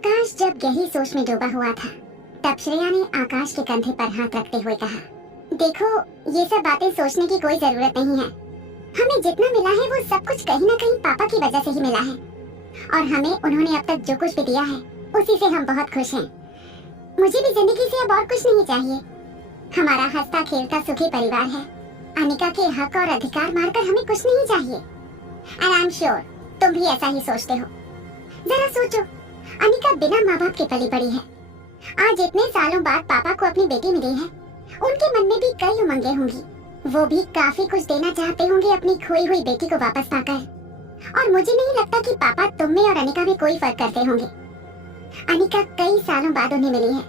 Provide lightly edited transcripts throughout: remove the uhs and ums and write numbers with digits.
आकाश जब गहरी सोच में डूबा हुआ था, तब श्रेया ने आकाश के कंधे पर हाथ रखते हुए कहा, देखो, ये सब बातें सोचने की कोई जरूरत नहीं है। हमें जितना मिला है वो सब कुछ कहीं ना कहीं पापा की वजह से ही मिला है, और हमें उन्होंने अब तक जो कुछ भी दिया है उसी से हम बहुत खुश हैं। मुझे भी जिंदगी से अब और कुछ नहीं चाहिए। हमारा हंसता खेलता सुखी परिवार है। अनिका के हक और अधिकार मारकर हमें कुछ नहीं चाहिए। एंड आई एम श्योर तुम भी ऐसा ही सोचते हो। जरा सोचो, अनिका बिना माँ बाप के पली बड़ी है। आज इतने सालों बाद पापा को अपनी बेटी मिली है। उनके मन में भी कई उमंगें होंगी। वो भी काफी कुछ देना चाहते होंगे अपनी खोई हुई बेटी को वापस पाकर। और मुझे नहीं लगता कि पापा तुम में और अनिका में कोई फर्क करते होंगे। अनिका कई सालों बाद उन्हें मिली है,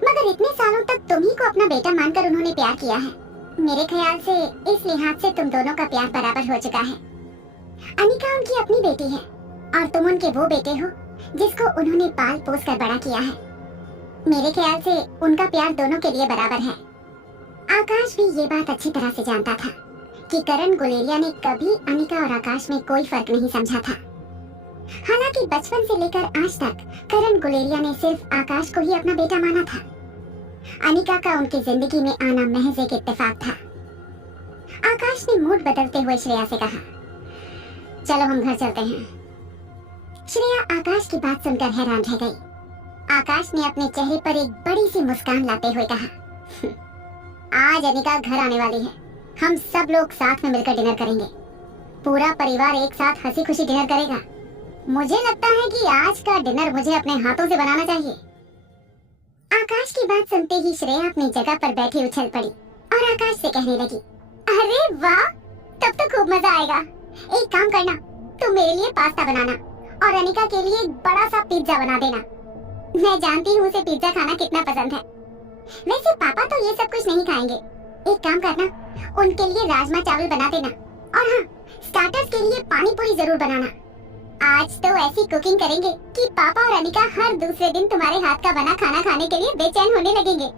मगर इतने सालों तक तुम ही को अपना बेटा मानकर उन्होंने प्यार किया है। मेरे ख्याल से इस लिहाज से तुम दोनों का प्यार बराबर हो चुका है। अनिका उनकी अपनी बेटी है और तुम उनके वो बेटे हो जिसको उन्होंने पाल पोस कर बड़ा किया है। मेरे ख्याल से उनका प्यार दोनों के लिए बराबर है। आकाश भी ये बात अच्छी तरह से जानता था कि करण गुलेरिया ने कभी अनिका और आकाश में कोई फर्क नहीं समझा था। हालांकि बचपन से लेकर आज तक करण गुलेरिया ने सिर्फ आकाश को ही अपना बेटा माना था। अनिका का उनकी जिंदगी में आना महज एक इत्तेफाक था। आकाश ने मूड बदलते हुए श्रेया से कहा, चलो हम घर चलते हैं। श्रेया आकाश की बात सुनकर हैरान रह गई। आकाश ने अपने चेहरे पर एक बड़ी सी मुस्कान लाते हुए कहा, आज अनिका घर आने वाली है। हम सब लोग साथ में मिलकर डिनर करेंगे। पूरा परिवार एक साथ हंसी खुशी डिनर करेगा। मुझे लगता है कि आज का डिनर मुझे अपने हाथों से बनाना चाहिए। आकाश की बात सुनते ही श्रेया अपनी जगह पर बैठी उछल पड़ी और आकाश से कहने लगी, अरे वाह, तब तो खूब मजा आएगा। एक काम करना, तुम मेरे लिए पास्ता बनाना और अनिका के लिए एक बड़ा सा पिज्जा बना देना। मैं जानती हूँ उसे पिज्जा खाना कितना पसंद है। वैसे पापा तो ये सब कुछ नहीं खाएंगे। एक काम करना, उनके लिए राजमा चावल बना देना, और हाँ, स्टार्टर्स के लिए पानी पूरी जरूर बनाना। आज तो ऐसी कुकिंग करेंगे कि पापा और अनिका हर दूसरे दिन तुम्हारे हाथ का बना खाना खाने के लिए बेचैन होने लगेंगे।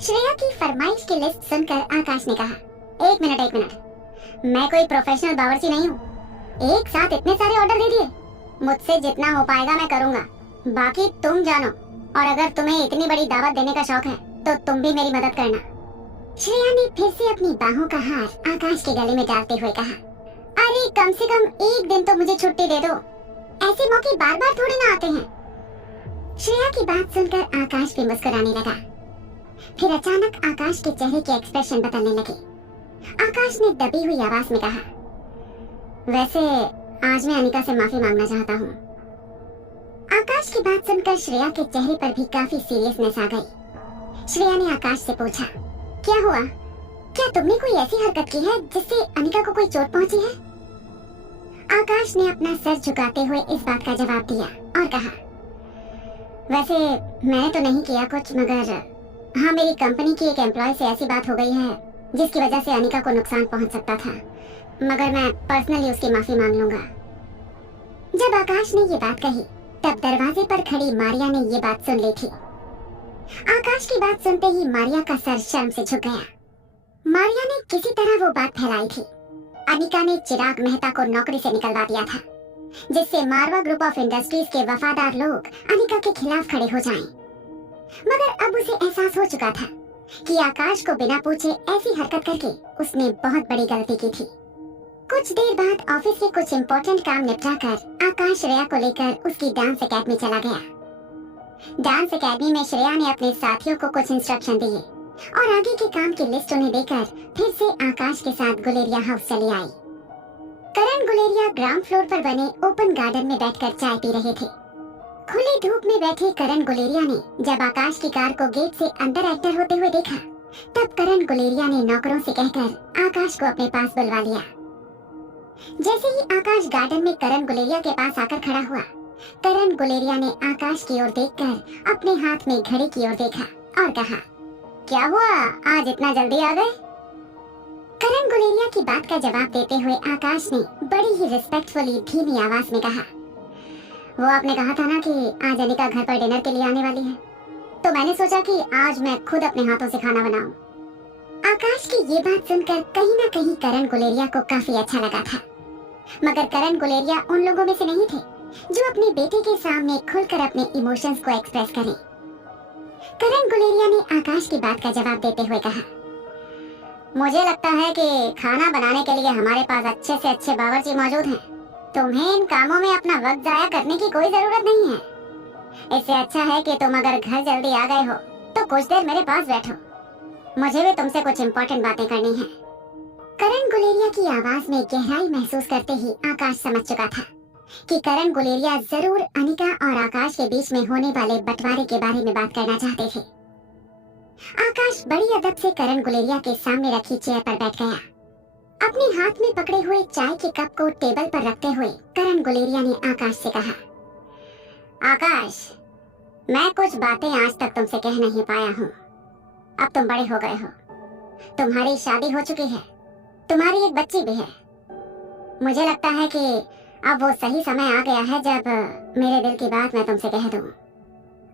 श्रेया की फरमाइश की लिस्ट सुनकर आकाश ने कहा, एक मिनट, मैं कोई प्रोफेशनल बावर्ची नहीं हूँ। एक साथ इतने सारे ऑर्डर दे दिए। मुझसे जितना हो पाएगा मैं करूँगा, बाकी तुम जानो। और अगर तुम्हें इतनी बड़ी दावत देने का शौक है तो तुम भी मेरी मदद करना। श्रेया ने फिर से अपनी बाहों का हार आकाश के गले में डालते हुए कहा, अरे कम से कम एक दिन तो मुझे छुट्टी दे दो। ऐसे मौके बार बार थोड़े ना आते हैं। श्रेया की बात सुनकर आकाश भी मुस्कुराने लगा। फिर अचानक आकाश के चेहरे के एक्सप्रेशन बदलने लगे। आकाश ने दबी हुई आवाज में कहा, वैसे आज मैं अनिका से माफी मांगना चाहता हूँ। आकाश की बात सुनकर श्रेया के चेहरे पर भी काफी सीरियसनेस आ गई। श्रेया ने आकाश से पूछा, क्या हुआ? क्या तुमने कोई ऐसी हरकत की है जिससे अनिका को कोई चोट पहुंची है? आकाश ने अपना सर झुकाते हुए इस बात का जवाब दिया और कहा, वैसे मैंने तो नहीं किया कुछ, मगर हाँ, मेरी कंपनी की एक एम्प्लॉय से ऐसी बात हो गई है जिसकी वजह से अनिका को नुकसान पहुंच सकता था, मगर मैं पर्सनली उसकी माफी मांग लूंगा। जब आकाश ने ये बात कही तब दरवाजे पर खड़ी मारिया ने ये बात सुन ली थी। आकाश की बात सुनते ही मारिया का सर शर्म से झुक गया। मारिया ने किसी तरह वो बात फैलाई थी। अनिका ने चिराग मेहता को नौकरी से निकलवा दिया था, जिससे मारवा ग्रुप ऑफ इंडस्ट्रीज के वफादार लोग अनिका के खिलाफ खड़े हो जाएं। मगर अब उसे एहसास हो चुका था कि आकाश को बिना पूछे ऐसी हरकत करके उसने बहुत बड़ी गलती की थी। कुछ देर बाद ऑफिस के कुछ इम्पोर्टेंट काम निपटाकर आकाश श्रेया को लेकर उसकी डांस एकेडमी चला गया। डांस एकेडमी में श्रेया ने अपने साथियों को कुछ इंस्ट्रक्शन दिए और आगे के काम की लिस्ट उन्हें देकर फिर से आकाश के साथ गुलेरिया हाउस चली आई। करण गुलेरिया ग्राउंड फ्लोर पर बने ओपन गार्डन में बैठकर चाय पी रहे थे। खुली धूप में बैठे करण गुलेरिया ने जब आकाश की कार को गेट से अंदर एंटर होते हुए देखा, तब करण गुलेरिया ने नौकरों से कहकर आकाश को अपने पास बुलवा लिया। जैसे ही आकाश गार्डन में करण गुलेरिया के पास आकर खड़ा हुआ, करण गुलेरिया ने आकाश की ओर देखकर अपने हाथ में घड़ी की ओर देखा और कहा, क्या हुआ, आज इतना जल्दी आ गए? करण गुलेरिया की बात का जवाब देते हुए आकाश ने बड़ी ही रिस्पेक्टफुली धीमी आवाज में कहा, वो आपने कहा था ना कि आज अनिका घर पर डिनर के लिए आने वाली है, तो मैंने सोचा कि आज मैं खुद अपने हाथों से खाना बनाऊं। आकाश की ये बात सुनकर कहीं ना कहीं करण गुलेरिया को काफी अच्छा लगा था, मगर करण गुलेरिया उन लोगों में से नहीं थे जो अपने बेटे के सामने खुलकर अपने इमोशंस को एक्सप्रेस करे। करण गुलेरिया ने आकाश की बात का जवाब देते हुए कहा, मुझे लगता है कि खाना बनाने के लिए हमारे पास अच्छे से अच्छे बावर्ची मौजूद हैं। तुम्हें इन कामों में अपना वक्त जाया करने की कोई जरूरत नहीं है। इससे अच्छा है कि तुम अगर घर जल्दी आ गए हो तो कुछ देर मेरे पास बैठो। मुझे भी तुमसे कुछ इम्पोर्टेंट बातें करनी है। करण गुलेरिया की आवाज में गहराई महसूस करते ही आकाश समझ चुका था कि करण गुलेरिया जरूर अनिका और आकाश के बीच में होने वाले बंटवारे के बारे में बात करना चाहते थे। आकाश बड़ी अदब से करण गुलेरिया के सामने रखी चेयर पर बैठ गया। अपने हाथ में पकड़े हुए चाय के कप को टेबल पर रखते हुए करण गुलेरिया ने आकाश से कहा, आकाश, मैं कुछ बातें आज तक तुमसे कह नहीं पाया हूँ। अब तुम बड़े हो गए हो, तुम्हारी शादी हो चुकी है, तुम्हारी एक बच्ची भी है। मुझे लगता है कि अब वो सही समय आ गया है जब मेरे दिल की बात मैं तुमसे कह दूं।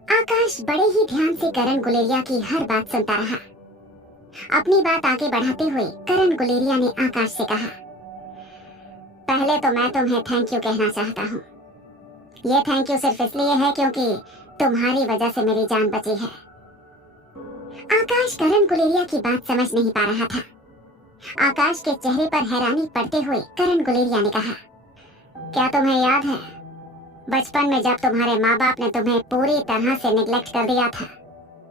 आकाश बड़े ही ध्यान से करण गुलेरिया की हर बात सुनता रहा। अपनी बात आगे बढ़ाते हुए करण गुलेरिया ने आकाश से कहा, पहले तो मैं तुम्हें थैंक यू कहना चाहता हूँ। ये थैंक यू सिर्फ इसलिए है क्योंकि तुम्हारी वजह से मेरी जान बची है। आकाश करण गुलेरिया की बात समझ नहीं पा रहा था। आकाश के चेहरे पर हैरानी पड़ते हुए करण गुलेरिया ने कहा, क्या तुम्हें याद है बचपन में जब तुम्हारे माँ बाप ने तुम्हें पूरी तरह से निग्लेक्ट कर दिया था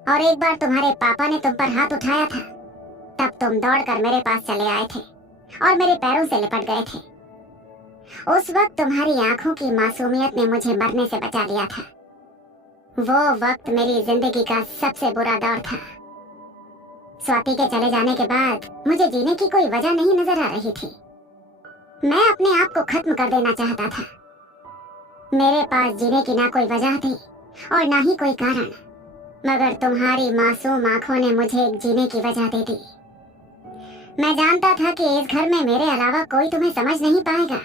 और एक बार तुम्हारे पापा ने तुम पर हाथ उठाया था, तब तुम दौड़कर मेरे पास चले आए थे और मेरे पैरों से लिपट गए थे। उस वक्त तुम्हारी आंखों की मासूमियत ने मुझे मरने से बचा लिया था। वो वक्त मेरी जिंदगी का सबसे बुरा दौर था। स्वाति के चले जाने के बाद मुझे जीने की कोई वजह नहीं नजर आ रही थी। मैं अपने आप को खत्म कर देना चाहता था। मेरे पास जीने की ना कोई वजह थी और ना ही कोई कारण, मगर तुम्हारी मासूम आंखों ने मुझे एक जीने की वजह दे दी। मैं जानता था कि इस घर में मेरे अलावा कोई तुम्हें समझ नहीं पाएगा,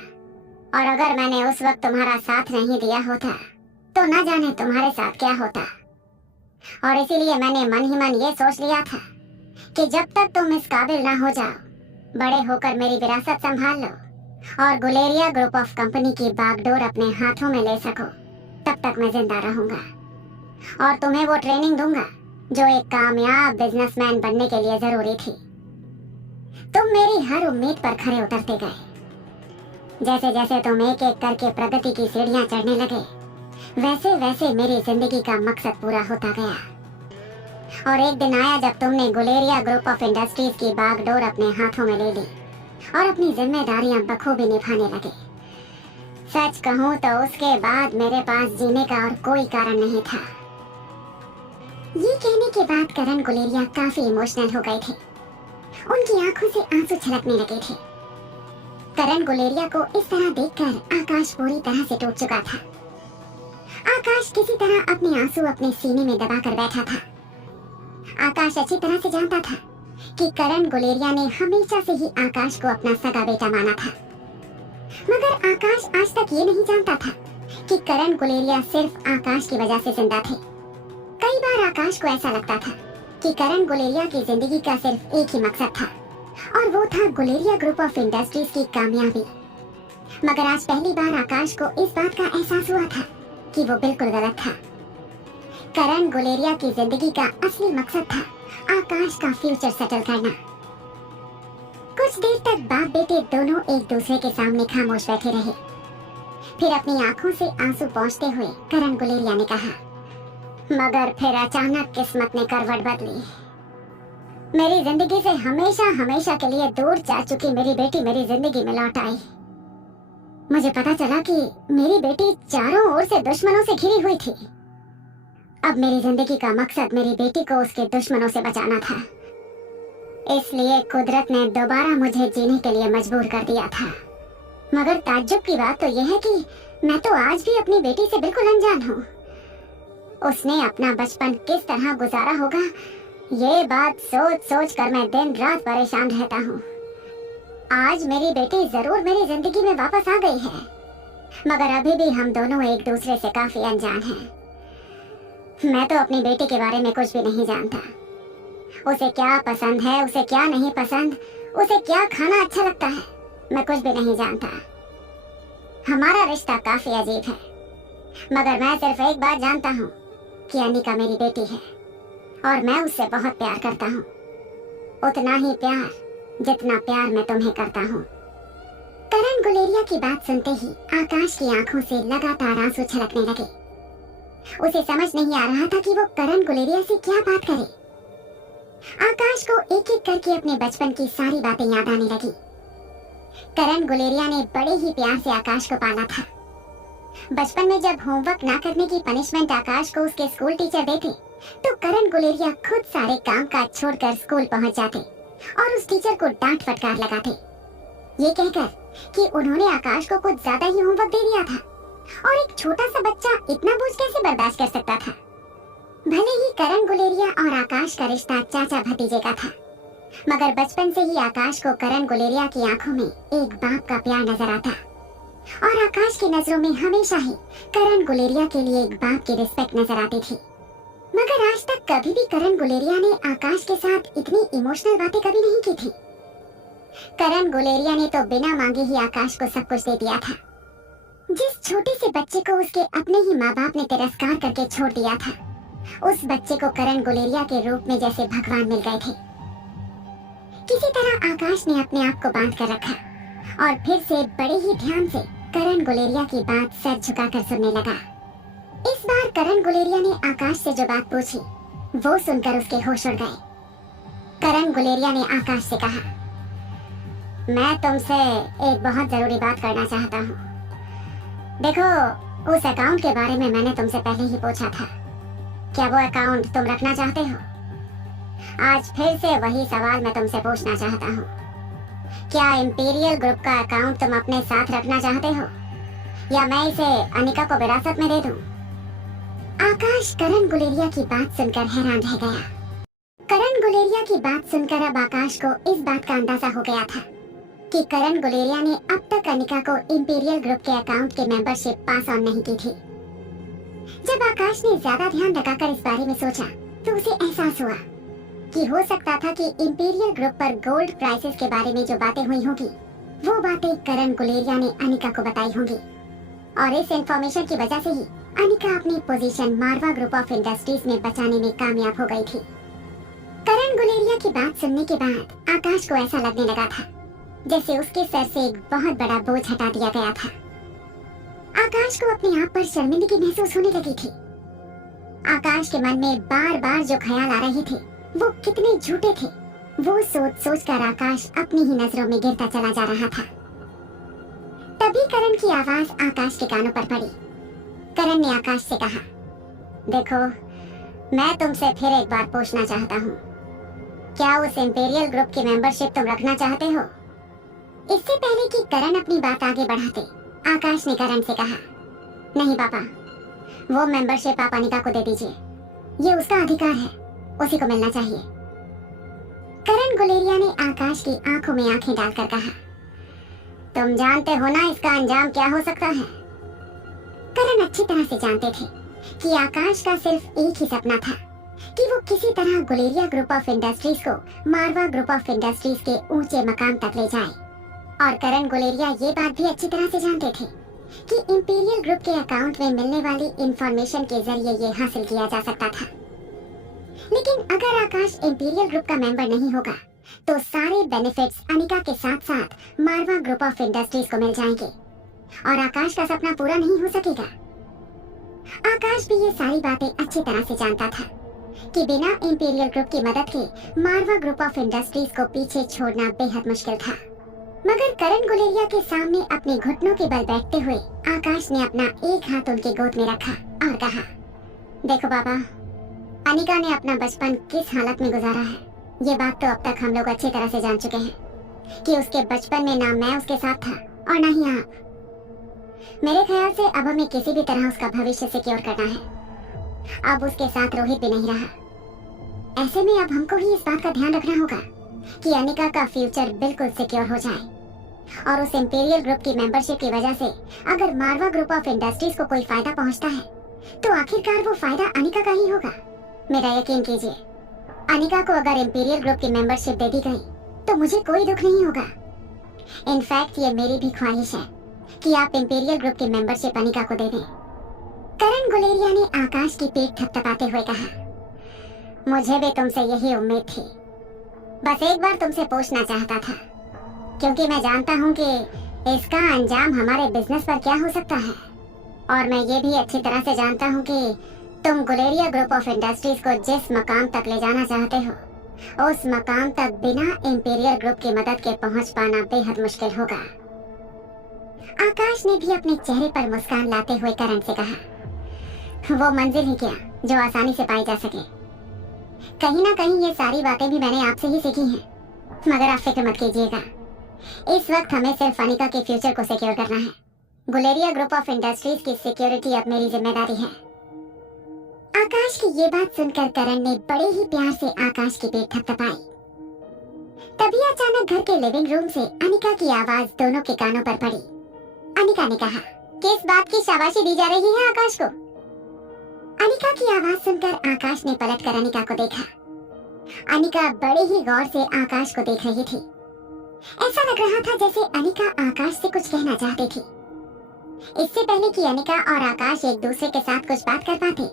और अगर मैंने उस वक्त तुम्हारा साथ नहीं दिया होता तो न जाने तुम्हारे साथ क्या होता। और इसीलिए मैंने मन ही मन ये सोच लिया था कि जब तक तुम इस काबिल ना हो जाओ, बड़े होकर मेरी विरासत संभाल लो और गुलेरिया ग्रुप ऑफ कंपनी की बागडोर अपने हाथों में ले सको, तब तक मैं जिंदा रहूंगा और तुम्हें वो ट्रेनिंग दूंगा जो एक कामयाब बिजनेसमैन बनने के लिए जरूरी थी। तुम मेरी हर उम्मीद पर खरे उतरते गए। जैसे जैसे तुम एक एक करके प्रगति की सीढ़ियां चढ़ने लगे, वैसे वैसे मेरी जिंदगी का मकसद पूरा होता गया। और एक दिन आया जब तुमने गुलेरिया ग्रुप ऑफ इंडस्ट्रीज की बागडोर अपने हाथों में ले ली और अपनी जिम्मेदारियां बखूबी निभाने लगे। सच कहूं तो उसके बाद मेरे पास जीने का और कोई कारण नहीं था। ये कहने के बाद करण गुलेरिया काफी इमोशनल हो गए थे। उनकी आंखों से आंसू छलकने लगे थे। करण गुलेरिया को इस तरह देखकर आकाश पूरी तरह से टूट चुका था। आकाश किसी तरह अपने आंसू अपने सीने में दबाकर बैठा था। आकाश अच्छी तरह से जानता था कि करण गुलेरिया ने हमेशा से ही आकाश को अपना सगा बेटा माना था, मगर आकाश आज तक ये नहीं जानता था कि करण गुलेरिया सिर्फ आकाश की वजह से जिंदा थे। कई बार आकाश को ऐसा लगता था कि करण गुलेरिया की जिंदगी का सिर्फ एक ही मकसद था, और वो था गुलेरिया ग्रुप ऑफ इंडस्ट्रीज की कामयाबी। मगर आज पहली बार आकाश को इस बात का एहसास हुआ था कि वो बिल्कुल गलत था। करण गुलेरिया की जिंदगी का असली मकसद था आकाश का फ्यूचर सेटल करना। कुछ देर तक बाप बेटे दोनों एक दूसरे के सामने खामोश बैठे रहे। फिर अपनी आंखों से आंसू पोंछते हुए करण गुलेरिया ने कहा, मगर फिर अचानक किस्मत ने करवट बदली। मेरी जिंदगी से हमेशा हमेशा के लिए दूर जा चुकी मेरी बेटी मेरी जिंदगी में लौट आई। मुझे पता चला कि मेरी बेटी चारों ओर से दुश्मनों से घिरी हुई थी। अब मेरी जिंदगी का मकसद मेरी बेटी को उसके दुश्मनों से बचाना था। इसलिए कुदरत ने दोबारा मुझे जीने के लिए मजबूर कर दिया था। मगर ताज्जुब की बात तो यह है कि मैं तो आज भी अपनी बेटी से बिल्कुल अनजान हूँ। उसने अपना बचपन किस तरह गुजारा होगा, ये बात सोच सोच कर मैं दिन रात परेशान रहता हूँ। आज मेरी बेटी जरूर मेरी जिंदगी में वापस आ गई है, मगर अभी भी हम दोनों एक दूसरे से काफी अनजान हैं। मैं तो अपनी बेटी के बारे में कुछ भी नहीं जानता। उसे क्या पसंद है, उसे क्या नहीं पसंद, उसे क्या खाना अच्छा लगता है, मैं कुछ भी नहीं जानता। हमारा रिश्ता काफी अजीब है। मगर मैं सिर्फ एक बात जानता हूँ कि अनिका मेरी बेटी है और मैं उससे बहुत प्यार करता हूँ, उतना ही प्यार जितना प्यार मैं तुम्हें करता हूँ। करण गुलेरिया की बात सुनते ही आकाश की आंखों से लगातार आंसू छलकने लगे। उसे समझ नहीं आ रहा था कि वो करण गुलेरिया से क्या बात करे। आकाश को एक एक करके अपने बचपन की सारी बातें याद आने लगी। करण गुलेरिया ने बड़े ही प्यार से आकाश को पाला था। बचपन में जब होमवर्क ना करने की पनिशमेंट आकाश को उसके स्कूल टीचर देते, तो करण गुलेरिया खुद सारे काम काज छोड़कर स्कूल पहुंच जाते और उस टीचर को डांट फटकार लगाते, ये कहकर कि उन्होंने आकाश को कुछ ज्यादा ही होमवर्क दे दिया था और एक छोटा सा बच्चा इतना बोझ कैसे बर्दाश्त कर सकता था। भले ही करण गुलेरिया और आकाश का रिश्ता चाचा भतीजे का था, मगर बचपन से ही आकाश को करण गुलेरिया की आंखों में एक बाप का प्यार नजर आता और आकाश की नजरों में हमेशा ही करण गुलेरिया के लिए एक बाप की रिस्पेक्ट नजर आती थी। मगर आज तक कभी भी करण गुलेरिया ने आकाश के साथ इतनी इमोशनल बातें कभी नहीं की थी। करण गुलेरिया ने तो बिना मांगे ही आकाश को सब कुछ दे दिया था। जिस छोटे से बच्चे को उसके अपने ही माँ बाप ने तिरस्कार करके छोड़ दिया था, उस बच्चे को करण गुलेरिया के रूप में जैसे भगवान मिल गए थे। किसी तरह आकाश ने अपने आप को बांध कर रखा और फिर से बड़े ही ध्यान से करण गुलेरिया की बात सर झुकाकर सुनने लगा। इस बार करण गुलेरिया ने आकाश से जो बात पूछी, वो सुनकर उसके होश उड़ गए। करण गुलेरिया ने आकाश से कहा, मैं तुमसे एक बहुत जरूरी बात करना चाहता हूँ। देखो, उस अकाउंट के बारे में मैंने तुमसे पहले ही पूछा था। क्या वो अकाउंट तुम रखना चाहते हो? आज फिर से वही सवाल मैं तुमसे पूछना चाहता हूँ। क्या इंपीरियल ग्रुप का अकाउंट तुम अपने साथ रखना चाहते हो या मैं इसे अनिका को विरासत में दे दूं? आकाश करण गुलेरिया की बात सुनकर हैरान रह गया। करण गुलेरिया की बात सुनकर अब आकाश को इस बात का अंदाजा हो गया था कि करण गुलेरिया ने अब तक अनिका को इंपीरियल ग्रुप के अकाउंट की मेंबरशिप पास ऑन नहीं की थी। जब आकाश ने ज्यादा ध्यान लगाकर इस बारे में सोचा, तो उसे एहसास हुआ कि हो सकता था कि इंपीरियल ग्रुप पर गोल्ड प्राइसेस के बारे में जो बातें हुई होंगी, वो बातें करण गुलेरिया ने अनिका को बताई होंगी और इस इंफॉर्मेशन की वजह से ही अनिका अपनी position Marwah group of industries में बचाने में कामयाब हो गई थी। करण गुलेरिया की बात सुनने के बाद आकाश को ऐसा लगने लगा था जैसे उसके सर से एक बहुत बड़ा बोझ हटा दिया गया था। आकाश को अपने आप पर शर्मिंदगी महसूस होने लगी थी। आकाश के मन में बार बार जो ख्याल आ रहे थे, वो कितने झूठे थे, वो सोच सोच कर आकाश अपनी ही नजरों में गिरता चला जा रहा था। तभी करण की आवाज आकाश के कानों पर पड़ी। करण ने आकाश से कहा, देखो, मैं तुमसे फिर एक बार पूछना चाहता हूँ, क्या उस इंपीरियल ग्रुप की मेंबरशिप तुम रखना चाहते हो? इससे पहले कि करण अपनी बात आगे बढ़ाते, आकाश ने करण से कहा, नहीं पापा, वो मेंबरशिप आप अनिका को दे दीजिए, ये उसका अधिकार है, उसी को मिलना चाहिए। करण गुलेरिया ने आकाश की आंखों में आंखें डालकर कहा, तुम जानते हो ना इसका अंजाम क्या हो सकता है? करण अच्छी तरह से जानते थे कि आकाश का सिर्फ एक ही सपना था कि वो किसी तरह गुलेरिया ग्रुप ऑफ इंडस्ट्रीज को मारवा ग्रुप ऑफ इंडस्ट्रीज के ऊंचे मकाम तक ले जाए। और करण गुलेरिया ये बात भी अच्छी तरह से जानते थे कि इंपीरियल ग्रुप के अकाउंट में मिलने वाली इंफॉर्मेशन के जरिए ये हासिल किया जा सकता था। लेकिन अगर आकाश इंपीरियल ग्रुप का मेंबर नहीं होगा, तो सारे बेनिफिट्स अनिका के साथ साथ मारवा ग्रुप ऑफ इंडस्ट्रीज को मिल जाएंगे और आकाश का सपना पूरा नहीं हो सकेगा। आकाश भी ये सारी बातें अच्छी तरह से जानता था कि बिना इंपीरियल ग्रुप की मदद के मारवा ग्रुप ऑफ इंडस्ट्रीज को पीछे छोड़ना बेहद मुश्किल था। मगर करण गुलेरिया के सामने अपने घुटनों के बल बैठते हुए आकाश ने अपना एक हाथ उनके गोद में रखा और कहा, देखो बाबा, अनिका ने अपना बचपन किस हालत में गुजारा है, ये बात तो अब तक हम लोग अच्छी तरह से जान चुके हैं कि उसके बचपन में ना मैं उसके साथ था और ना ही आप। मेरे ख्याल से अब हमें किसी भी तरह उसका भविष्य सिक्योर करना है। अब उसके साथ रोहित भी नहीं रहा। ऐसे में अब हमको ही इस बात का ध्यान रखना होगा कि अनिका का फ्यूचर बिल्कुल सिक्योर हो जाए और उस इंपीरियल ग्रुप की मेंबरशिप की वजह से अगर मारवा ग्रुप ऑफ इंडस्ट्रीज को कोई फायदा पहुंचता है, तो आखिरकार वो फायदा अनिका का ही होगा। मेरा यकीन कीजिए, अनिका को अगर इंपीरियल ग्रुप की मेंबरशिप दे दी गई तो मुझे कोई दुख नहीं होगा। इनफैक्ट ये मेरी भी ख्वाहिश है कि आप इंपीरियल ग्रुप की मेंबरशिप अनिका को दे दें। करण गुलेरिया ने आकाश की पीठ थपथपाते हुए कहा, मुझे भी तुमसे यही उम्मीद थी। बस एक बार तुमसे पूछना चाहता था, क्योंकि मैं जानता हूँ कि इसका अंजाम हमारे बिजनेस पर क्या हो सकता है। और मैं ये भी अच्छी तरह से जानता हूँ कि तुम गुलेरिया ग्रुप ऑफ इंडस्ट्रीज को जिस मकाम तक ले जाना चाहते हो, उस मकाम तक बिना इंपीरियल ग्रुप की मदद के पहुंच पाना बेहद मुश्किल होगा। आकाश ने भी अपने चेहरे पर मुस्कान लाते हुए करण से कहा, वो मंजिल ही क्या जो आसानी से पाई जा सके। कहीं ना कहीं ये सारी बातें भी मैंने आपसे ही सीखी हैं, मगर आप फिक्र मत कीजिएगा। इस वक्त हमें सिर्फ अनिका के फ्यूचर को सिक्योर करना है। गुलेरिया ग्रुप ऑफ इंडस्ट्रीज की सिक्योरिटी अब मेरी जिम्मेदारी है। आकाश की ये बात सुनकर करण ने बड़े ही प्यार से आकाश की पीठ थपथपाई। तभी अचानक घर के लिविंग रूम से अनिका की आवाज दोनों के कानों पर पड़ी। अनिका ने कहा, किस बात की शाबाशी दी जा रही है आकाश को? अनिका की आवाज सुनकर आकाश ने पलटकर अनिका को देखा। अनिका बड़े ही गौर से आकाश को देख रही थी। ऐसा लग रहा था जैसे अनिका आकाश से कुछ कहना चाहती थी। इससे पहले कि अनिका और आकाश एक दूसरे के साथ कुछ बात कर पाते,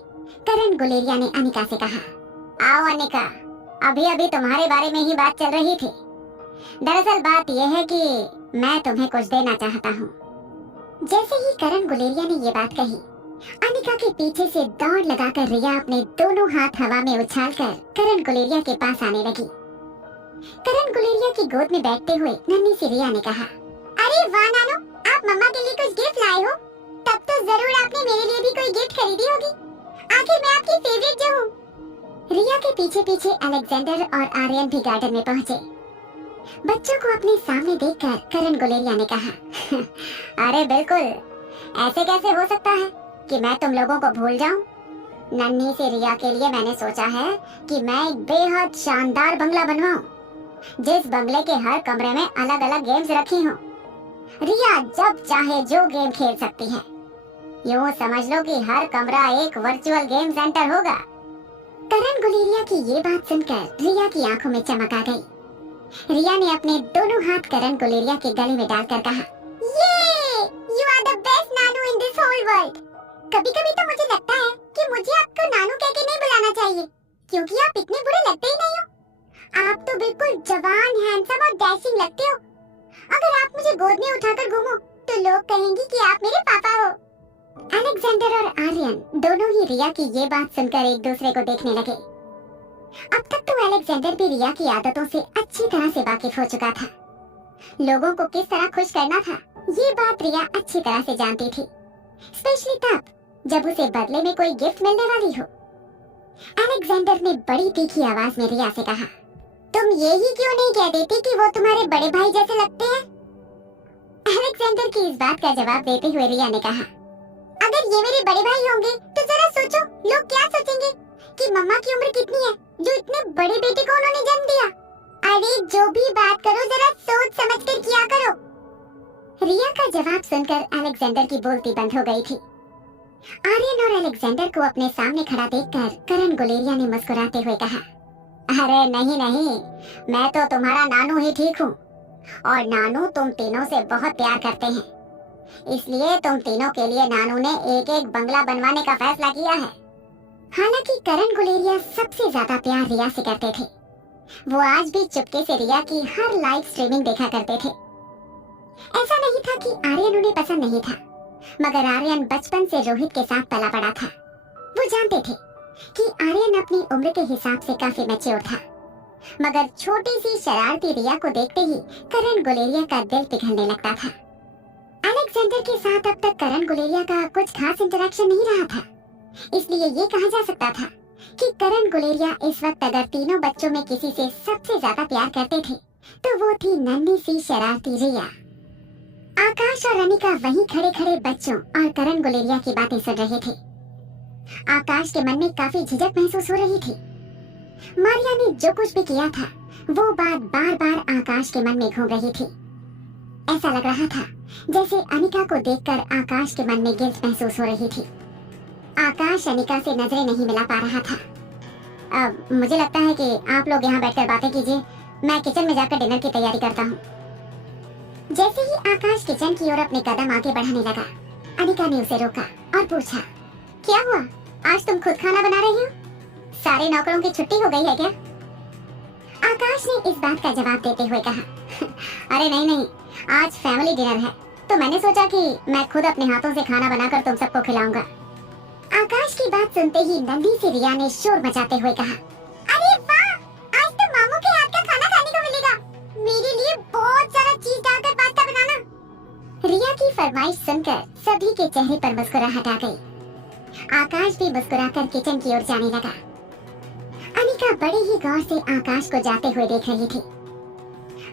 करण गुलेरिया ने अनिका से कहा, आओ अनिका, अभी अभी तुम्हारे बारे में ही बात चल रही थी। दरअसल बात यह है कि मैं तुम्हें कुछ देना चाहता हूँ। जैसे ही करण गुलेरिया ने ये बात कही, अनिका के पीछे से दौड़ लगाकर रिया अपने दोनों हाथ हवा में उछालकर करण गुलेरिया के पास आने लगी। करण गुलेरिया की गोद में बैठते हुए नन्ही सी रिया ने कहा, अरे वाह नानो, आप मम्मा के लिए कुछ गिफ्ट लाए हो। तब तो जरूर आपने मेरे लिए भी कोई गिफ्ट खरीदी होगी। आखिर मैं आपकी फेवरेट जो हूँ। रिया के पीछे पीछे अलेक्जेंडर और आर्यन भी गार्डन में पहुँचे। बच्चों को अपने सामने देखकर करण गुलेरिया ने कहा, अरे बिल्कुल, ऐसे कैसे हो सकता है कि मैं तुम लोगों को भूल जाऊं। नन्ही सी रिया के लिए मैंने सोचा है कि मैं एक बेहद शानदार बंगला बनवाऊं, जिस बंगले के हर कमरे में अलग अलग गेम्स रखी हों। रिया जब चाहे जो गेम खेल सकती है। यूं समझ लो कि हर कमरा एक वर्चुअल गेम सेंटर होगा। करण गुलेरिया की ये बात सुनकर रिया की आंखों में चमक आ गई। रिया ने अपने दोनों हाथ करण गुलेरिया के गले में डालकर कहा, ये यू आर द बेस्ट नानू इन दिस होल वर्ल्ड। कभी-कभी तो मुझे लगता है कि मुझे आपको नानू कह के नहीं बुलाना चाहिए, क्योंकि आप इतने बुरे लगते ही नहीं हो। आप तो बिल्कुल जवान, हैंडसम और डैशिंग लगते हो। अगर आप मुझे गोद में उठाकर घूमो तो लोग कहेंगे कि आप मेरे पापा हो। अलेक्जेंडर और आर्यन दोनों ही रिया की ये बात सुनकर एक दूसरे को देखने लगे। अब तक तो अलेक्जेंडर भी रिया की आदतों से अच्छी तरह से वाकिफ हो चुका था। लोगों को किस तरह खुश करना था, ये बात रिया अच्छी तरह से जानती थी, स्पेशली तब जब उसे बदले में कोई गिफ्ट मिलने वाली हो। अलेक्जेंडर ने बड़ी तीखी आवाज में रिया से कहा, तुम ये ही क्यों नहीं कह देती कि वो तुम्हारे बड़े भाई जैसे लगते हैं? अलेक्जेंडर की इस बात का जवाब देते हुए रिया ने कहा, अगर ये मेरे बड़े भाई होंगे तो जरा सोचो लोग क्या सोचेंगे कि मम्मा की उम्र कितनी है जो इतने बड़े बेटे को उन्होंने जन्म दिया। अरे जो भी बात करो जरा सोच समझ कर किया करो। रिया का जवाब सुनकर अलेक्जेंडर की बोलती बंद हो गई थी। आर्यन और अलेक्जेंडर को अपने सामने खड़ा देखकर करण गुलेरिया ने मुस्कुराते हुए कहा, अरे नहीं नहीं, मैं तो तुम्हारा नानू ही ठीक हूँ, और नानू तुम तीनों से बहुत प्यार करते हैं, इसलिए तुम तीनों के लिए नानू ने एक एक बंगला बनवाने का फैसला किया है। हालांकि करण गुलेरिया सबसे ज्यादा प्यार रिया से करते थे। वो आज भी चुपके से रिया की हर लाइव स्ट्रीमिंग देखा करते थे। ऐसा नहीं था कि आर्यन उन्हें पसंद नहीं था, मगर आर्यन बचपन से रोहित के साथ पला बड़ा था। वो जानते थे कि आर्यन अपनी उम्र के हिसाब से काफी मैच्योर था, मगर छोटी सी शरारती रिया को देखते ही करण गुलेरिया का दिल पिघलने लगता था। अलेक्जेंडर के साथ अब तक करण गुलेरिया का कुछ खास इंटरेक्शन नहीं रहा था, इसलिए ये कहा जा सकता था कि करण गुलेरिया इस वक्त अगर तीनों बच्चों में किसी से सबसे ज्यादा प्यार करते थे तो वो थी नन्ही सी शरारती रिया। आकाश और अनिका वहीं खड़े खड़े बच्चों और करण गुलेरिया की बातें सुन रहे थे। आकाश के मन में काफी झिझक महसूस हो रही थी। मारिया ने जो कुछ भी किया था वो बात बार बार आकाश के मन में घूम रही थी। ऐसा लग रहा था जैसे अनिका को देखकर आकाश के मन में गिल्ट महसूस हो रही थी। आकाश अनिका से नजरें नहीं मिला पा रहा था। अब मुझे लगता है कि आप लोग यहाँ बैठकर बातें कीजिए, मैं किचन में जाकर डिनर की तैयारी करता हूँ। जैसे ही आकाश किचन की ओर अपने कदम आगे बढ़ाने लगा, अनिका ने उसे रोका और पूछा, क्या हुआ, आज तुम खुद खाना बना रही हो? सारे नौकरों की छुट्टी हो गई है क्या? आकाश ने इस बात का जवाब देते हुए कहा, अरे नहीं नहीं, आज फैमिली डिनर है, तो मैंने सोचा कि मैं खुद अपने हाथों से खाना बनाकर तुम सबको खिलाऊंगा। आकाश की बात सुनते ही नन्ही सी रिया ने शोर मचाते हुए कहा, अरे वाह, आज तो मामू के हाथ का खाना खाने को मिलेगा। मेरे लिए बहुत सारा चीज डालकर पास्ता बनाना। रिया की फरमाइश सुनकर सभी के चेहरे पर मुस्कुराहट आ गई। आकाश भी मुस्कुराकर किचन की ओर जाने लगा। अनिका बड़े ही गौर से आकाश को जाते हुए देख रही थी।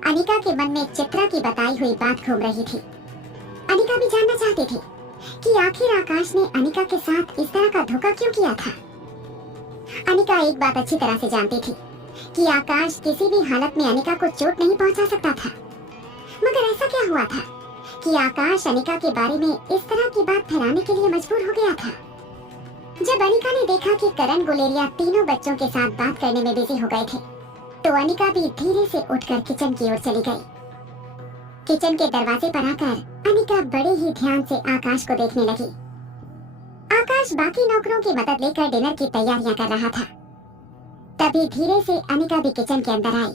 अनिका के मन में चित्रा की बताई हुई बात घूम रही थी। अनिका भी जानना चाहती थी कि आखिर आकाश ने अनिका के साथ इस तरह का धोखा क्यों किया था। अनिका एक बात अच्छी तरह से जानती थी कि आकाश किसी भी हालत में अनिका को चोट नहीं पहुंचा सकता था। मगर ऐसा क्या हुआ था कि आकाश अनिका के बारे में इस तरह की बात फैलाने के लिए मजबूर हो गया था। जब अनिका ने देखा कि करण गुलेरिया तीनों बच्चों के साथ बात करने में बिजी हो गए थे, तो अनिका भी धीरे से उठकर किचन की ओर चली गई। किचन के दरवाजे पर आकर अनिका बड़े ही ध्यान से आकाश को देखने लगी। आकाश बाकी नौकरों की मदद लेकर डिनर की तैयारियां कर रहा था। तभी धीरे से अनिका भी किचन के अंदर आई।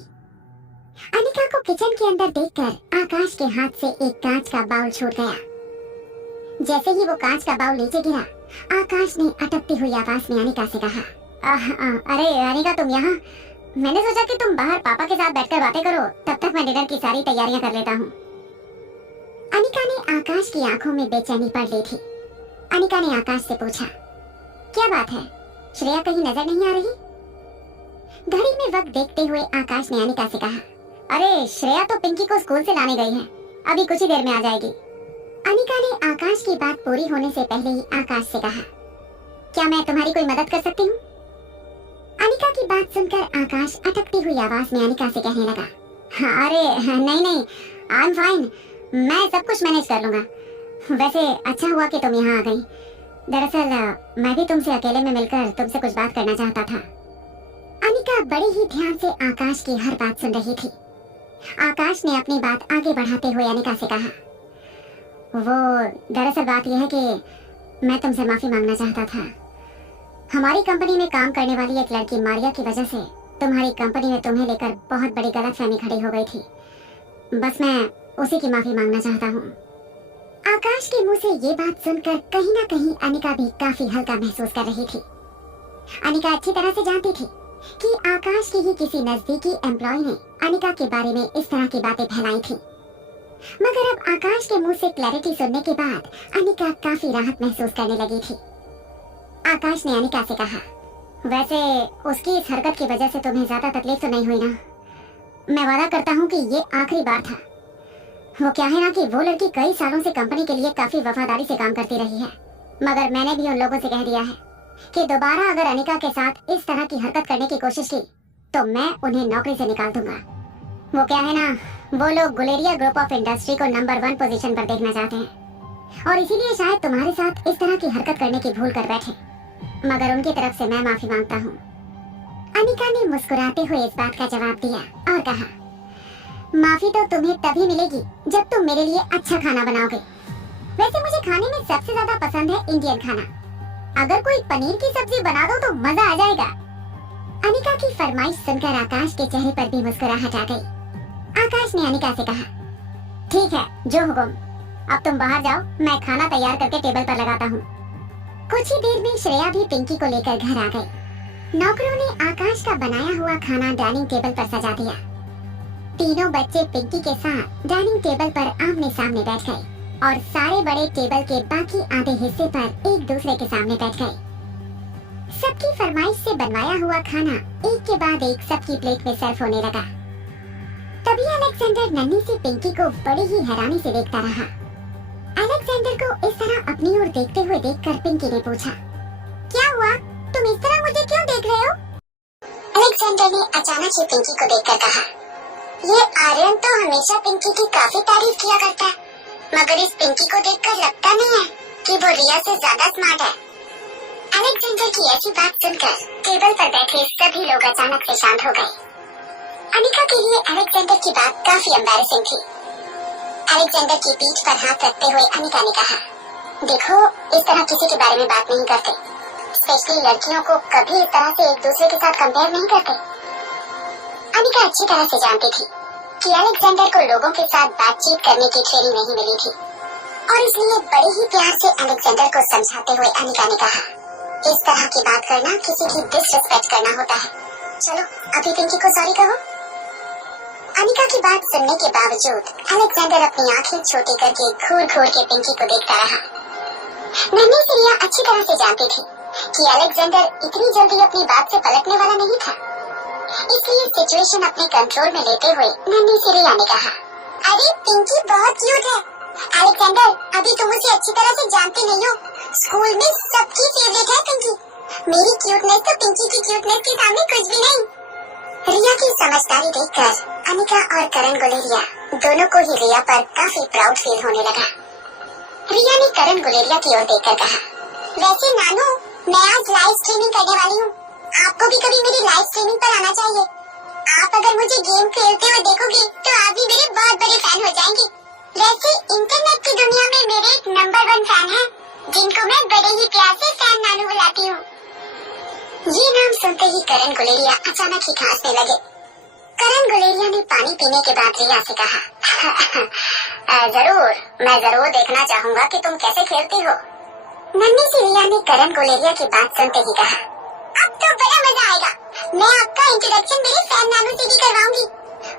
अनिका को किचन के अंदर देखकर आकाश के हाथ से एक कांच का बाउल छूट गया। जैसे ही वो कांच का बाउल नीचे गिरा, आकाश ने अटकती हुई आवाज में अनिका से कहा, अरे अनिका, तुम यहाँ? मैंने सोचा कि तुम बाहर पापा के साथ बैठकर बातें करो, तब तक मैं डिनर की सारी तैयारियां कर लेता हूँ। अनिका ने आकाश की आंखों में बेचैनी पड़ ली थी। अनिका ने आकाश से पूछा, क्या बात है, श्रेया कहीं नजर नहीं आ रही? घड़ी में वक्त देखते हुए आकाश ने अनिका से कहा, अरे श्रेया तो पिंकी को स्कूल से लाने गई है, अभी कुछ ही देर में आ जाएगी। अनिका ने आकाश की बात पूरी होने से पहले ही आकाश से कहा, क्या मैं तुम्हारी कोई मदद कर सकती हूँ? अनिका की बात सुनकर आकाश अटकती हुई आवाज में अनिका से कहने लगा, अरे नहीं नहीं, आई एम फाइन, मैं सब कुछ मैनेज कर लूंगा। वैसे अच्छा हुआ कि तुम यहाँ आ गई। दरअसल मैं भी तुमसे अकेले में मिलकर तुमसे कुछ बात करना चाहता था। अनिका बड़े ही ध्यान से आकाश की हर बात सुन रही थी। आकाश ने अपनी बात आगे बढ़ाते हुए अनिका से कहा, वो दरअसल बात यह है कि मैं तुमसे माफी मांगना चाहता था। हमारी कंपनी में काम करने वाली एक लड़की मारिया की वजह से तुम्हारी कंपनी में तुम्हें लेकर बहुत बड़ी गलतफहमी खड़ी हो गई थी। बस मैं उसी की माफी मांगना चाहता हूँ। आकाश के मुंह से ये बात सुनकर कहीं ना कहीं अनिका भी काफी हल्का महसूस कर रही थी। अनिका अच्छी तरह से जानती थी कि आकाश की ही किसी नजदीकी एम्प्लॉय ने अनिका के बारे में इस तरह की बातें फैलाई थी। मगर अब आकाश के मुंह से क्लैरिटी सुनने के बाद अनिका काफी राहत महसूस करने लगी थी। आकाश ने अनिका से कहा, वैसे उसकी इस हरकत की वजह से तुम्हें ज्यादा तकलीफ तो नहीं हुई ना? मैं वादा करता हूँ कि ये आखिरी बार था। वो क्या है ना कि वो लड़की कई सालों से कंपनी के लिए काफी वफादारी से काम करती रही है, मगर मैंने भी उन लोगों से कह दिया है कि दोबारा अगर अनिका के साथ इस तरह की हरकत करने की कोशिश की तो मैं उन्हें नौकरी से निकाल दूंगा। वो क्या है ना, वो लोग गुलेरिया ग्रुप ऑफ इंडस्ट्री को नंबर 1 पोजीशन पर देखना चाहते हैं और इसीलिए शायद तुम्हारे साथ इस तरह की हरकत करने की भूल कर बैठे। मगर उनकी तरफ से मैं माफी मांगता हूँ। अनिका ने मुस्कुराते हुए इस बात का जवाब दिया और कहा, माफी तो तुम्हें तभी मिलेगी जब तुम मेरे लिए अच्छा खाना बनाओगे। वैसे मुझे खाने में सबसे ज्यादा पसंद है इंडियन खाना। अगर कोई पनीर की सब्जी बना दो तो मजा आ जाएगा। अनिका की फरमाइश सुनकर आकाश के चेहरे पर भी मुस्कुराहट आ गई। आकाश ने अनिका से कहा, ठीक है, जो हुक्म। अब तुम बाहर जाओ, मैं खाना तैयार करके टेबल पर लगाता हूँ। कुछ ही देर में श्रेया भी पिंकी को लेकर घर आ गई। नौकरों ने आकाश का बनाया हुआ खाना डाइनिंग टेबल पर सजा दिया। तीनों बच्चे पिंकी के साथ डाइनिंग टेबल पर आमने सामने बैठ गए और सारे बड़े टेबल के बाकी आधे हिस्से पर एक दूसरे के सामने बैठ गए। सबकी फरमाइश से बनवाया हुआ खाना एक के बाद एक सबकी प्लेट में सर्व होने लगा। तभी अलेक्जेंडर नन्ही सी पिंकी को बड़ी ही हैरानी से देखता रहा। अलेक्जेंडर को इस तरह अपनी ओर देखते हुए देखकर पिंकी ने पूछा, क्या हुआ, तुम इस तरह मुझे क्यों देख रहे हो? अलेक्जेंडर ने अचानक ही पिंकी को देखकर कहा, ये आर्यन तो हमेशा पिंकी की काफी तारीफ किया करता है, मगर इस पिंकी को देखकर लगता नहीं है कि वो रिया से ज्यादा स्मार्ट है। अलेक्जेंडर की ऐसी बात सुनकर टेबल पर बैठे सभी लोग अचानक से शांत हो गए। अनिका के लिए अलेक्जेंडर की बात काफी एम्बैरेसिंग थी। अलेक्जेंडर की पीठ पर हाथ रखते हुए अनिका ने कहा, देखो, इस तरह किसी के बारे में बात नहीं करते। स्पेशली लड़कियों को कभी इस तरह से एक दूसरे के साथ कंपेयर नहीं करते। अनिका अच्छी तरह से जानती थी कि अलेक्जेंडर को लोगों के साथ बातचीत करने की ट्रेनिंग नहीं मिली थी और इसलिए बड़े ही प्यार से अलेक्जेंडर को समझाते हुए अनिका ने कहा, इस तरह की बात करना किसी की डिसरिस्पेक्ट करना होता है। चलो अभी पिंकी को सॉरी कहो। अनिका की बात सुनने के बावजूद अलेक्जेंडर अपनी आंखें छोटी करके घूर घूर के पिंकी को देखता रहा। नन्ही सी रिया अच्छी तरह से जानती थी कि अलेक्जेंडर इतनी जल्दी अपनी बात से पलटने वाला नहीं था, इसलिए सिचुएशन अपने कंट्रोल में लेते हुए नन्ही सी रिया ने कहा, अरे पिंकी बहुत क्यूट है। अलेक्जेंडर अभी तुम उसे अच्छी तरह से जानते नहीं हो, स्कूल में सबकी फेवरेट है पिंकी। मेरी क्यूटनेस तो पिंकी की क्यूटनेस के सामने कुछ भी नहीं। रिया की समझदारी देखकर अनिका और करण गुलेरिया दोनों को ही रिया पर काफी प्राउड फील होने लगा। रिया ने करण गुलेरिया की ओर देखकर कहा, वैसे नानू मैं आज लाइव स्ट्रीमिंग करने वाली हूँ, आपको भी कभी मेरी लाइव स्ट्रीमिंग पर आना चाहिए। आप अगर मुझे गेम खेलते हुए देखोगे तो आप भी मेरे बहुत बड़े फैन हो जाएंगे। वैसे इंटरनेट की दुनिया में मेरे एक नंबर 1 फैन है जिनको मैं बड़े ही प्यार से फैन नानू बुलाती हूँ। ये नाम सुनते ही करण गुलेरिया अचानक ही खांसने लगे। करण गुलेरिया ने पानी पीने के बाद रिया से कहा, जरूर, मैं जरूर देखना चाहूँगा कि तुम कैसे खेलती हो। नन्ही सी रिया ने करण गुलेरिया की बात सुनते ही कहा, अब तो बड़ा मजा आएगा। मैं आपका इंट्रोडक्शन मेरे फैन नानू से भी करवाऊंगी।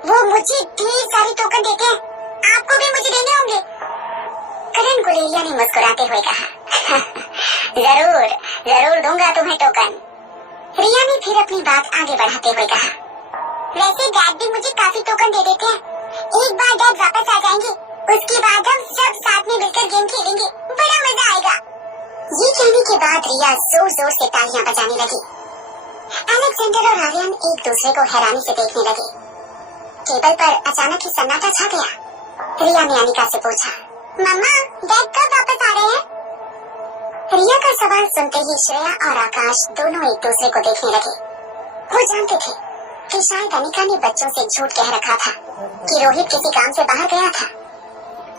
वो मुझे ढेर सारे टोकन देते हैं, आपको भी मुझे देने होंगे। करण गुलेरिया ने मुस्कुराते हुए कहा, जरूर जरूर दूंगा तुम्हें टोकन। रिया ने फिर अपनी बात आगे बढ़ाते हुए कहा, वैसे डैड भी मुझे काफी टोकन दे देते हैं। एक बार डैड वापस आ जाएंगे, उसके बाद हम सब साथ में मिलकर गेम खेलेंगे, बड़ा मजा आएगा। ये कहने के बाद रिया जोर जोर से तालियां बजाने लगी। अलेक्जेंडर और आर्यन एक दूसरे को हैरानी से देखने लगे। टेबल पर अचानक ही सन्नाटा छा गया। रिया ने अनिका से पूछा, मम्मा डैड कब वापस आ रहे हैं? रिया का सवाल सुनते ही श्रेया और आकाश दोनों एक दूसरे को देखने लगे। वो जानते थे कि शायद अनिका ने बच्चों से झूठ कह रखा था कि रोहित किसी काम से बाहर गया था।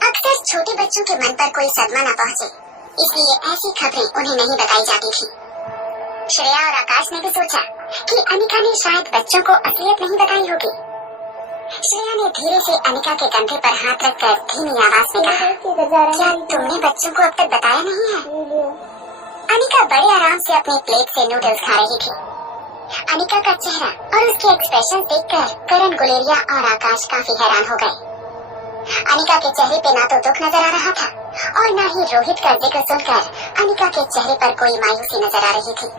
अक्सर छोटे बच्चों के मन पर कोई सदमा न पहुंचे, इसलिए ऐसी खबरें उन्हें नहीं बताई जाती थी। श्रेया और आकाश ने भी सोचा कि अनिका ने शायद बच्चों को असलियत नहीं बताई होगी। श्रेया ने धीरे से अनिका के कंधे पर हाथ रखकर धीमी आवाज में कहा, क्या तुमने बच्चों को अब तक बताया नहीं है? अनिका बड़े आराम से अपनी प्लेट से नूडल्स खा रही थी। अनिका का चेहरा और उसके एक्सप्रेशन देखकर करण गुलेरिया और आकाश काफी हैरान हो गए। अनिका के चेहरे पे ना तो दुख नजर आ रहा था और न ही रोहित का जिक्र सुनकर अनिका के चेहरे पर कोई मायूसी नजर आ रही थी।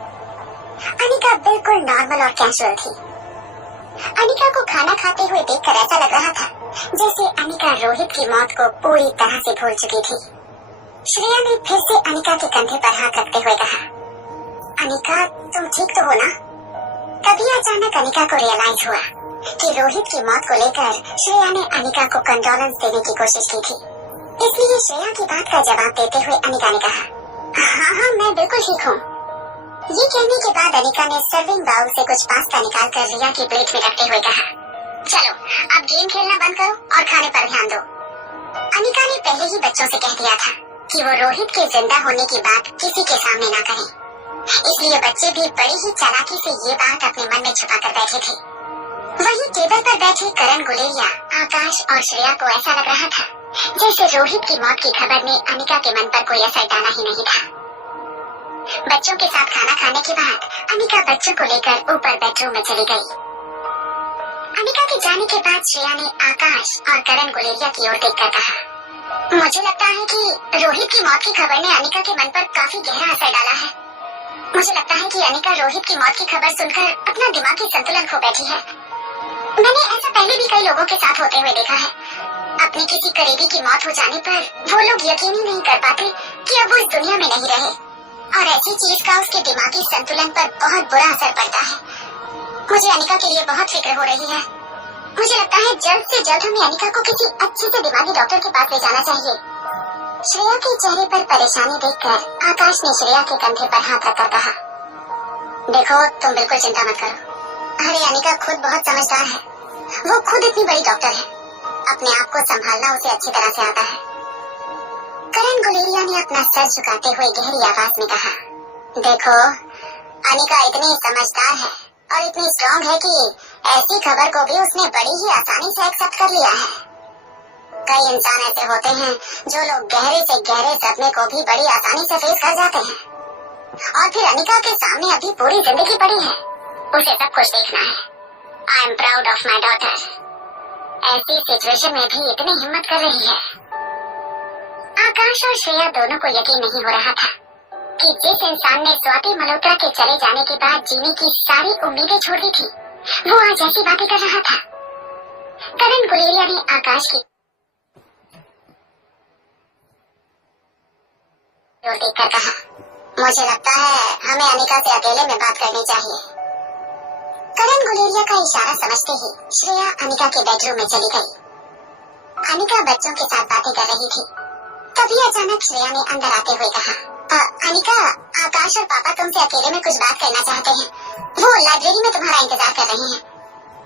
अनिका बिल्कुल नॉर्मल और कैजुअल थी। अनिका को खाना खाते हुए देखकर ऐसा लग रहा था जैसे अनिका रोहित की मौत को पूरी तरह से भूल चुकी थी। श्रेया ने फिर से अनिका के कंधे पर हाथ रखते हुए कहा, अनिका तुम ठीक तो हो ना? तभी अचानक अनिका को रियलाइज हुआ कि रोहित की मौत को लेकर श्रेया ने अनिका को कंडोलेंस देने की कोशिश की थी। इसलिए श्रेया की बात का जवाब देते हुए अनिका ने कहा, हाँ मैं बिल्कुल ठीक हूँ। ये कहने के बाद अनिका ने सर्विंग बाउल से कुछ पास्ता निकालकर रिया की प्लेट में रखते हुए कहा, चलो अब गेम खेलना बंद करो और खाने पर ध्यान दो। अनिका ने पहले ही बच्चों से कह दिया था कि वो रोहित के जिंदा होने की बात किसी के सामने ना करें, इसलिए बच्चे भी बड़ी ही चालाकी से ये बात अपने मन में छुपा कर बैठे थे। वहीं टेबल पर बैठे करण गुलेरिया, आकाश और श्रेया को ऐसा लग रहा था जैसे रोहित की मौत की खबर ने अनिका के मन पर कोई असर डाला ही नहीं था। बच्चों के साथ खाना खाने के बाद अनिका बच्चों को लेकर ऊपर बेडरूम में चली गई। अनिका के जाने के बाद श्रेया ने आकाश और करण गुलेरिया की ओर देखकर कहा, मुझे लगता है कि रोहित की मौत की खबर ने अनिका के मन पर काफी गहरा असर डाला है। मुझे लगता है कि अनिका रोहित की मौत की खबर सुनकर अपना दिमागी संतुलन खो बैठी है। मैंने ऐसा पहले भी कई लोगों के साथ होते हुए देखा है। अपने किसी करीबी की मौत हो जाने पर वो लोग यकीन ही नहीं कर पाते कि अब वो इस दुनिया में नहीं रहे, और ऐसी चीज का उसके दिमागी संतुलन पर बहुत बुरा असर पड़ता है। मुझे अनिका के लिए बहुत फिक्र हो रही है। मुझे लगता है जल्द से जल्द हमें अनिका को किसी अच्छे से दिमागी डॉक्टर के पास ले जाना चाहिए। श्रेया के चेहरे पर परेशानी देखकर आकाश ने श्रेया के कंधे पर हाथ रखकर कहा, देखो तुम बिल्कुल चिंता मत करो। अरे अनिका खुद बहुत समझदार है, वो खुद इतनी बड़ी डॉक्टर है। अपने आप को संभालना उसे अच्छी तरह से आता है। करण गुलेरिया ने अपना सर झुकाते हुए गहरी आवाज में कहा, देखो अनिका इतनी समझदार है और इतनी स्ट्रॉन्ग है कि ऐसी खबर को भी उसने बड़ी ही आसानी से एक्सेप्ट कर लिया है। कई इंसान ऐसे होते हैं जो लोग गहरे से गहरे सदमे को भी बड़ी आसानी से फेस कर जाते हैं, और फिर अनिका के सामने अभी पूरी जिंदगी पड़ी है, उसे सब कुछ देखना है। I am proud of my daughter. ऐसी सिचुएशन में भी इतनी हिम्मत कर रही है। आकाश और श्रेया दोनों को यकीन नहीं हो रहा था कि जिस इंसान ने स्वाति मल्होत्रा के चले जाने के बाद जीने की सारी उम्मीदें छोड़ दी थी, वो आज ऐसी बातें कर रहा था। करण गुलेरिया ने आकाश की ओर देखकर कहा, मुझे लगता है हमें अनिका से अकेले में बात करनी चाहिए। करण गुलेरिया का इशारा समझते ही श्रेया अनिका के बेडरूम में चली गई। अनिका बच्चों के साथ बातें कर रही थी। तभी अचानक श्रेया ने अंदर आते हुए कहा, अनिका, आकाश और पापा तुमसे अकेले में कुछ बात करना चाहते हैं। वो लाइब्रेरी में तुम्हारा इंतजार कर रहे हैं।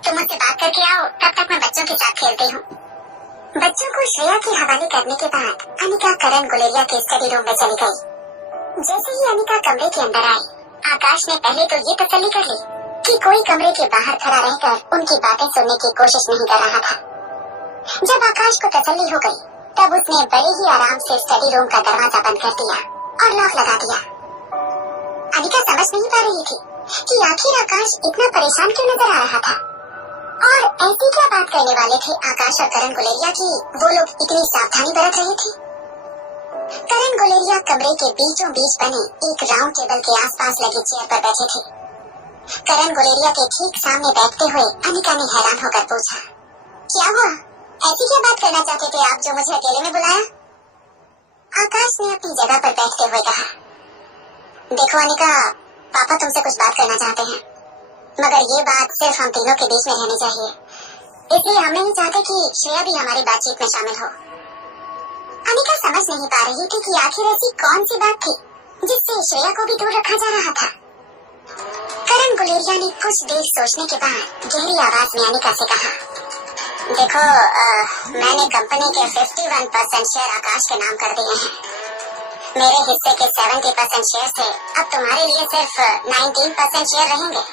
तुम मुझसे बात करके आओ, तब तक मैं बच्चों के साथ खेलती हूँ। बच्चों को श्रेया के हवाले करने के बाद अनिका करण गुलेरिया के स्टडी रूम में चली गई। जैसे ही अनिका कमरे के अंदर आई, आकाश ने पहले तो ये तसल्ली कर ली कि कोई कमरे के बाहर खड़ा रहकर उनकी बातें सुनने की कोशिश नहीं कर रहा था। जब आकाश को तसल्ली हो गई, तब उसने बड़े ही आराम से स्टडी रूम का दरवाजा बंद कर दिया और लॉक लगा दिया। अनिका समझ नहीं पा रही थी कि आखिर आकाश इतना परेशान क्यों नजर आ रहा था, और ऐसी क्या बात करने वाले थे आकाश और करण गुलेरिया की वो लोग इतनी सावधानी बरत रहे थे। करण गुलेरिया कमरे के बीचों बीच बने एक राउंड टेबल के आसपास लगे चेयर पर बैठे थे। करण गुलेरिया के ठीक सामने बैठते हुए अनिका ने हैरान होकर पूछा, क्या हुआ? ऐसी क्या बात करना चाहते थे आप जो मुझे अकेले में बुलाया? आकाश ने अपनी जगह पर बैठते हुए कहा, देखो अनिका, पापा तुमसे कुछ बात करना चाहते हैं, मगर ये बात सिर्फ हम तीनों के बीच में रहनी चाहिए। इसलिए हम नहीं चाहते कि श्रेया भी हमारी बातचीत में शामिल हो। अनिका समझ नहीं पा रही थी कि आखिर ऐसी कौन सी बात थी जिससे श्रेया को भी दूर रखा जा रहा था। करण गुलेरिया ने कुछ देर सोचने के बाद गहरी आवाज में अनिका से कहा, देखो, मैंने कंपनी के 51% शेयर आकाश के नाम कर दिए हैं। मेरे हिस्से के 70% शेयर थे, अब तुम्हारे लिए सिर्फ 19% शेयर रहेंगे।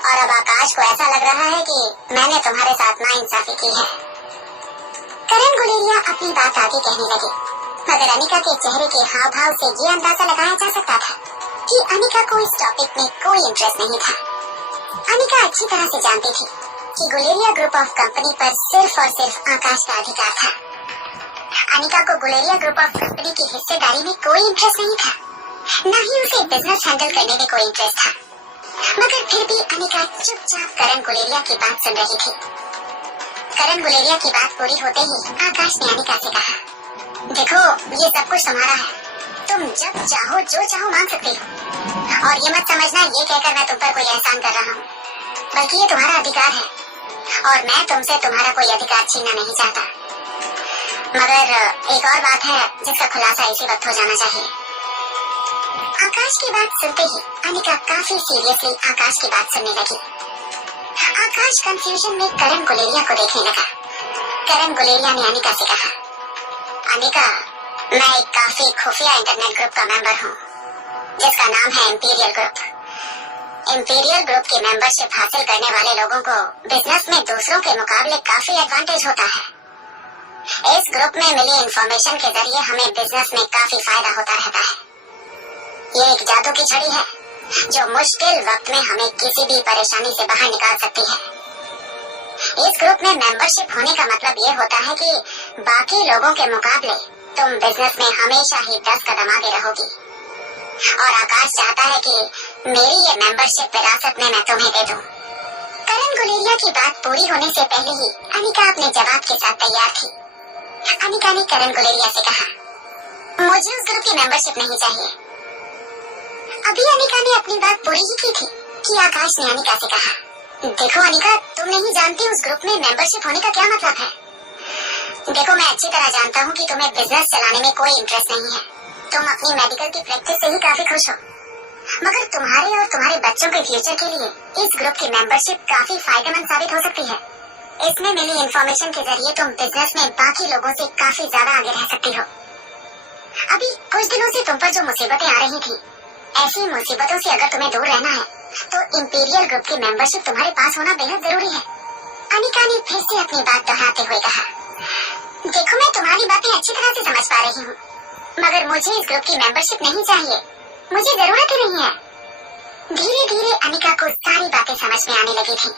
और अब आकाश को ऐसा लग रहा है कि मैंने तुम्हारे साथ नाइंसाफी की है। करण गुलेरिया अपनी बात आगे कहने लगी, मगर अनिका के चेहरे के हाव भाव से ये अंदाजा लगाया जा सकता था कि अनिका को इस टॉपिक में कोई इंटरेस्ट नहीं था। अनिका अच्छी तरह से जानती थी कि गुलेरिया ग्रुप ऑफ कंपनी पर सिर्फ और सिर्फ आकाश का अधिकार था। अनिका को गुलेरिया ग्रुप ऑफ कंपनी की हिस्सेदारी में कोई इंटरेस्ट नहीं था, न ही उसे बिजनेस हैंडल करने में कोई इंटरेस्ट था। मगर फिर भी अनिका चुपचाप करण गुलेरिया की बात सुन रही थी। करण गुलेरिया की बात पूरी होते ही आकाश ने अनिका से कहा, देखो, ये सब कुछ तुम्हारा है, तुम जब चाहो जो चाहो मांग सकती हो, और ये मत समझना ये कहकर मैं तुम पर कोई एहसान कर रहा हूँ, बल्कि ये तुम्हारा अधिकार है और मैं तुमसे तुम्हारा कोई अधिकार छीनना नहीं चाहता। मगर एक और बात है जिसका खुलासा इसी वक्त हो जाना चाहिए। आकाश की बात सुनते ही अनिका काफी सीरियसली आकाश की बात सुनने लगी। आकाश कंफ्यूजन में करण गुलेरिया को देखने लगा। करण गुलेरिया ने अनिका से कहा, अनिका, मैं एक काफी खुफिया इंटरनेट ग्रुप का मेंबर हूँ जिसका नाम है इंपीरियल ग्रुप। इंपीरियल ग्रुप की मेंबरशिप हासिल करने वाले लोगों को बिजनेस में दूसरों के मुकाबले काफी एडवांटेज होता है। इस ग्रुप में मिली इंफॉर्मेशन के जरिए हमें बिजनेस में काफी फायदा होता रहता है। ये एक जादू की छड़ी है जो मुश्किल वक्त में हमें किसी भी परेशानी से बाहर निकाल सकती है। इस ग्रुप में मेंबरशिप होने का मतलब ये होता है कि बाकी लोगों के मुकाबले तुम बिजनेस में हमेशा ही 10 कदम आगे रहोगी। और आकाश चाहता है कि मेरी ये मेंबरशिप विरासत में मैं तुम्हें दे दूं। करण गुलेरिया की बात पूरी होने से पहले ही अनिका अपने जवाब के साथ तैयार थी। अनिका ने करण गुलेरिया से कहा, मुझे उस ग्रुप की मेंबरशिप नहीं चाहिए। अभी अनिका ने अपनी बात पूरी ही की थी कि आकाश ने अनिका से कहा, देखो अनिका, तुम नहीं जानती उस ग्रुप में मेंबरशिप होने का क्या मतलब है। देखो, मैं अच्छी तरह जानता हूँ कि तुम्हें बिजनेस चलाने में कोई इंटरेस्ट नहीं है। तुम अपनी मेडिकल की प्रैक्टिस से ही काफी खुश हो, मगर तुम्हारे और तुम्हारे बच्चों के फ्यूचर के लिए इस ग्रुप की मेंबरशिप काफी फायदेमंद साबित हो सकती है। इसमें मिली इंफॉर्मेशन के जरिए तुम बिजनेस में बाकी लोगों से काफी ज्यादा आगे रह सकती हो। अभी कुछ दिनों से तुम पर जो मुसीबतें आ रही थी, ऐसी मुसीबतों से अगर तुम्हें दूर रहना है तो इंपीरियल ग्रुप की मेंबरशिप तुम्हारे पास होना बेहद जरूरी है। अनिका ने फिर से अपनी बात दोहराते हुए कहा, देखो मैं तुम्हारी बातें अच्छी तरह से समझ पा रही हूँ, मगर मुझे इस ग्रुप की मेंबरशिप नहीं चाहिए, मुझे जरूरत ही नहीं है। धीरे धीरे अनिका को सारी बातें समझ में आने लगी थी।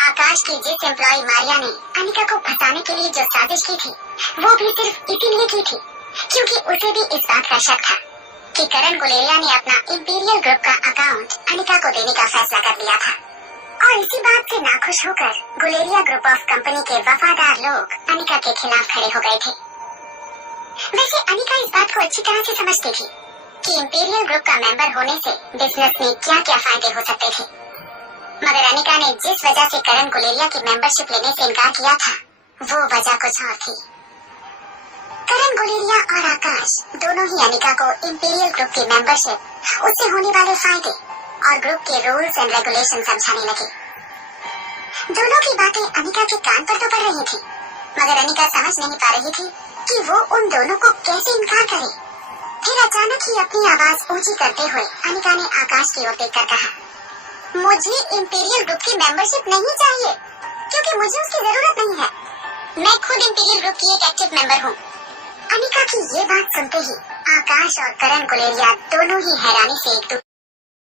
आकाश की जिस एम्प्लॉय मारिया ने अनिका को फंसाने के लिए जो साजिश की थी, वो भी सिर्फ इसीलिए की थी क्योंकि उसे भी इस बात का शक था कि करण गुलेरिया ने अपना इंपीरियल ग्रुप का अकाउंट अनिका को देने का फैसला कर लिया था। और इसी बात से नाखुश होकर गुलेरिया ग्रुप ऑफ कंपनी के वफादार लोग अनिका के खिलाफ खड़े हो गए थे। वैसे अनिका इस बात को अच्छी तरह से समझती थी कि इंपीरियल ग्रुप का मेंबर होने से बिजनेस में क्या क्या फायदे हो सकते थे, मगर अनिका ने जिस वजह से करण गुलेरिया की मेंबरशिप लेने से इनकार किया था, वो वजह कुछ और थी। करण गुलेरिया और आकाश दोनों ही अनिका को इंपीरियल ग्रुप की मेंबरशिप, उससे होने वाले फायदे और ग्रुप के रूल्स एंड रेगुलेशन समझाने लगे। दोनों की बातें अनिका के कान पर तो पड़ रही थी, मगर अनिका समझ नहीं पा रही थी कि वो उन दोनों को कैसे इनकार करे। फिर अचानक ही अपनी आवाज ऊंची करते हुए अनिका ने आकाश की ओर देखकर कहा, मुझे इंपीरियल ग्रुप की मेंबरशिप नहीं चाहिए क्योंकि मुझे उसकी जरूरत नहीं है। मैं खुद इंपीरियल ग्रुप की एक एक्टिव मेंबर हूँ। अनिका की ये बात सुनते ही आकाश और करण गुलेरिया दोनों ही हैरानी से एक